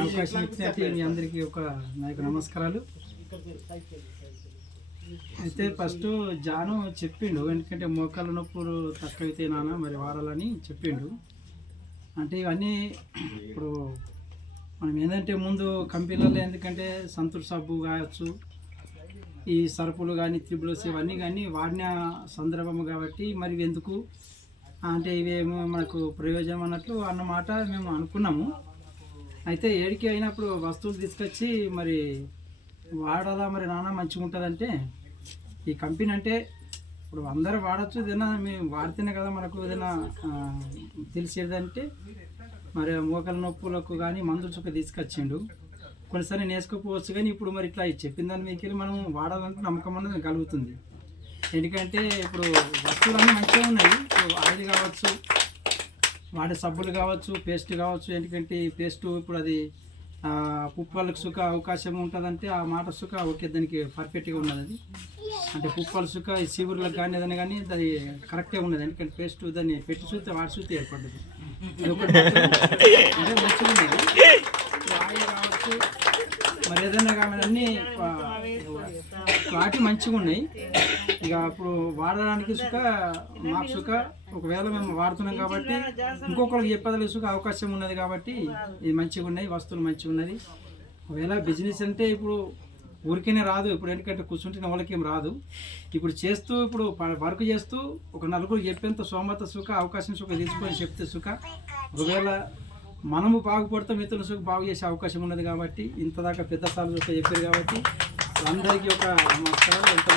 అవకాశం ఇచ్చినట్టు మీ అందరికీ ఒక నాకు నమస్కారాలు. అయితే ఫస్ట్ జాను చెప్పిండు, ఎందుకంటే మోకాళ్ళ నొప్పులు తక్కువైతే నాన్న మరి వాడాలని చెప్పిండు. అంటే ఇవన్నీ ఇప్పుడు మనం ఏంటంటే ముందు కంపెనీలలో ఎందుకంటే సంతూర్ సబ్బు కావచ్చు, ఈ సరుపులు కానీ త్రిబుల్స్ ఇవన్నీ కానీ వాడిన సందర్భం కాబట్టి మరి ఎందుకు అంటే ఇవేమో మనకు ప్రయోజనం అన్నట్లు అన్నమాట మేము అనుకున్నాము. అయితే ఏడికి అయినప్పుడు వస్తువులు తీసుకొచ్చి మరి వాడాలా మరి నాన్న మంచిగా ఉంటుందంటే ఈ కంపెనీ అంటే ఇప్పుడు అందరూ వాడచ్చు, ఏదైనా మేము వాడితేనే కదా మనకు ఏదైనా తెలిసేదంటే మరి మోకాల నొప్పులకు కానీ మందులు చుక్క తీసుకొచ్చిండు. కొన్నిసారి నేర్చుకోకపోవచ్చు కానీ ఇప్పుడు మరి ఇట్లా చెప్పిన దాని మీదకి మనం వాడాలంటే నమ్మకం అనేది కలుగుతుంది. ఎందుకంటే ఇప్పుడు వస్తువులన్నీ మంచిగా ఉన్నాయి, ఆయిల్ కావచ్చు, వాడే సబ్బులు కావచ్చు, పేస్ట్ కావచ్చు. ఎందుకంటే పేస్ట్ ఇప్పుడు అది పుప్పలకు సుఖ అవకాశం ఉంటుందంటే ఆ మాట సుఖ ఓకే దానికి పర్ఫెక్ట్గా ఉన్నది. అది అంటే పుప్పల సుఖ ఈ సీవుర్లకు కానీ ఏదైనా కానీ అది కరెక్టే ఉన్నది. ఎందుకంటే పేస్ట్ దాన్ని పెట్టి చూస్తే వాడి చూస్తే ఏర్పడ్డది. అంటే మంచిగా ఉన్నది. ఆయిల్ కావచ్చు మరి ఏదైనా కానీ అన్నీ వాటి మంచిగా ఉన్నాయి. ఇక ఇప్పుడు వాడడానికి సుఖ మాకు సుఖ ఒకవేళ మేము వాడుతున్నాం కాబట్టి ఇంకొకరికి చెప్పదలే సుఖ అవకాశం ఉన్నది కాబట్టి ఇది మంచిగా ఉన్నాయి, వస్తువులు మంచిగా ఉన్నది. ఒకవేళ బిజినెస్ అంటే ఇప్పుడు ఊరికేనే రాదు. ఇప్పుడు ఎందుకంటే కూర్చుంటున్న వాళ్ళకి ఏం రాదు. ఇప్పుడు చేస్తూ ఇప్పుడు వర్క్ చేస్తూ ఒక నలుగురు చెప్పేంత సోమత సుఖ అవకాశం సుఖ తీసుకొని చెప్తే సుఖ ఒకవేళ మనము బాగుపడితే మిత్రుల సుఖ బాగు చేసే అవకాశం ఉన్నది. కాబట్టి ఇంతదాకా పెద్ద సార్లు సుఖ చెప్పారు కాబట్టి అందరికీ ఒక నమస్కారాలు. ఎంత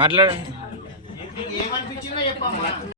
మాట్లాడండి.